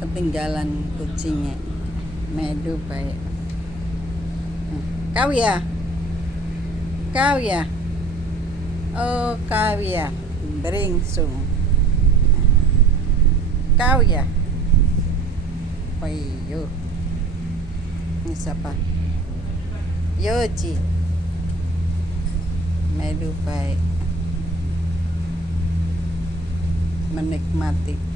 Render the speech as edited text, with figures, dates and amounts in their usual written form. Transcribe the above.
ketinggalan kucingnya. Medu baik. Kau ya? Kau ya? Oh, kau ya? Beringsung. Kau ya? Ayo. Ini siapa? Yoji. Medu baik. Menikmati